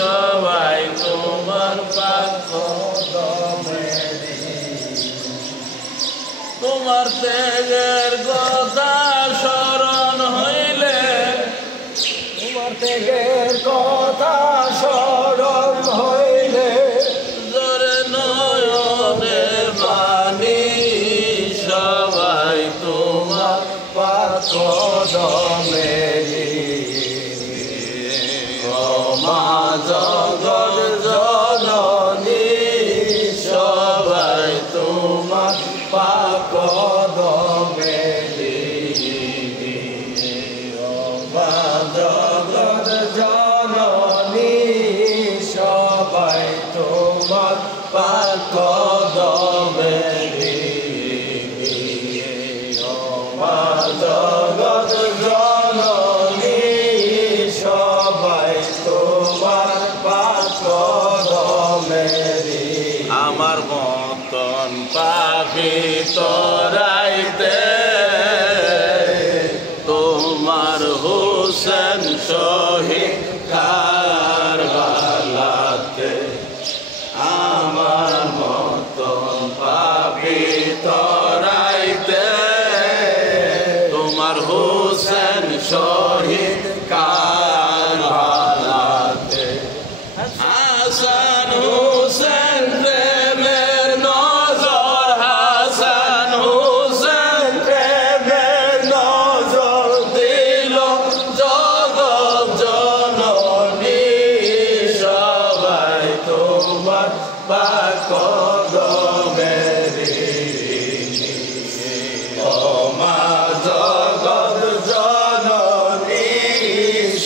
সবাই তোমার পাক কদমে। তোমার ত্যাগের কথা স্মরণ হইলে, তোমার ত্যাগের কথা স্মরণ হইলে জোরে নয়নের পানি সবাই তোমার পাক কদমে। মা জগৎ জননী সবাই তোমার পাক কদমে। মা জগৎ জননী সবাই তোমার পাক কদমে। মা জগৎ জননী সবাই তোমার পাক কদমে। আমার মতন পাপি তরাইতে তোমার হোসেন শহীদ কারবালাতে। আমার মতন পাপি তরাইতে তোমার হোসেন শহীদ কারবালাতে। হাসান হোসেন প্রেমের নজর, হাসান হোসেন প্রেমের নজর দিল জগৎ জননী সবাই তোমার পাক কদমে। ও মা জগৎ জননী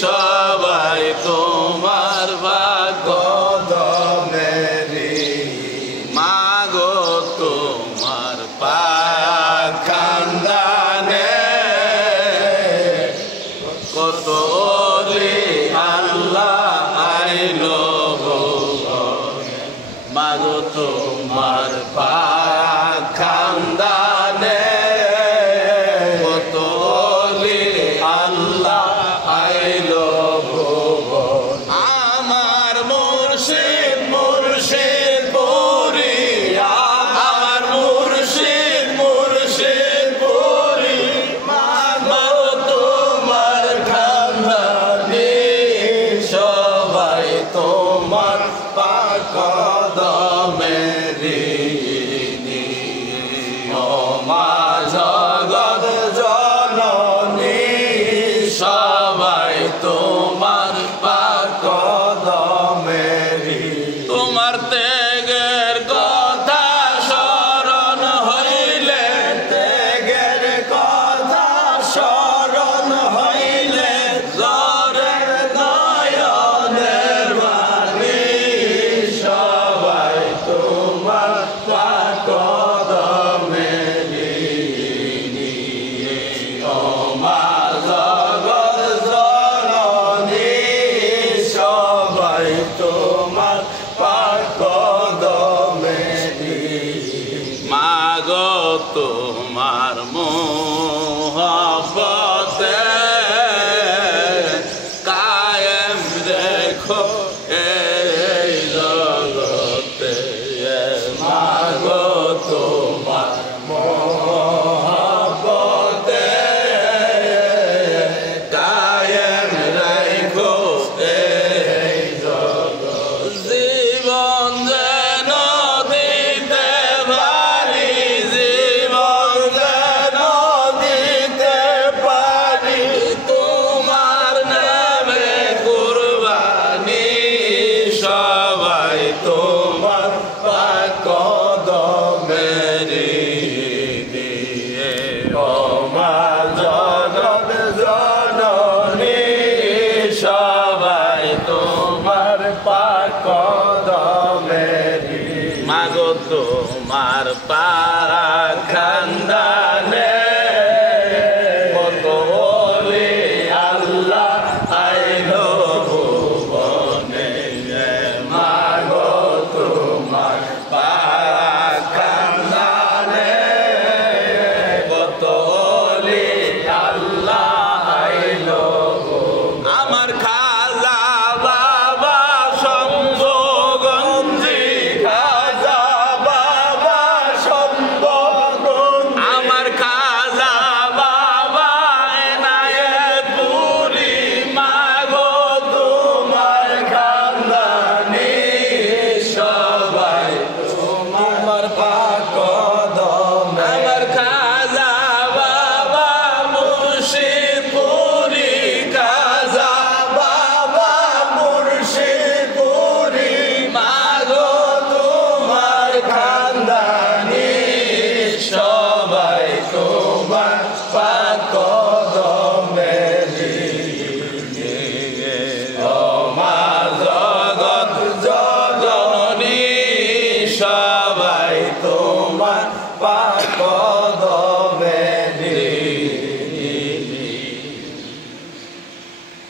সবাই তোমার ভাগ কদমে। মাগো তোমার পাক খানদানে কত ওলি আল্লাহ আইলো ভুবনে। মাগো তোমার পাক খানদানে কত ওলি আল্লাহ আইলো ভুবনে। আমার মুর্শিদ মুর্শিদ পুরি, আমার মুর্শিদ মুর্শিদ পুরি। মাগো তোমার খানদানি সবাই তোমার পাক কদমে। ও মা জগৎ জননী সবাই তোমার পাক কদমে। তোমার ত্যাগের কথা স্মরণ হইলে, ত্যাগের কথা স্মরণ হইলে জরে নয়নের পানি সবাই তোমার পাক কদমে। ও মা জগৎ জননী সবাই তোমার পাক কদমে। মাগো তোমার মোহব্বতে কায়েম রেখো এই জগতে। মাগো তোমার মহব্বতে কায়েম রেখো এই জগৎ। জীবন যেন দিতে পারি, জীবন যেন দিতে পারি তোমার নামে কুরবানি সবাই তোমার পাক কদমে। দিয়ে। ও মা জগৎ জননী সবাই তোমার পাক কদমে। মাগো তোমার পাক খান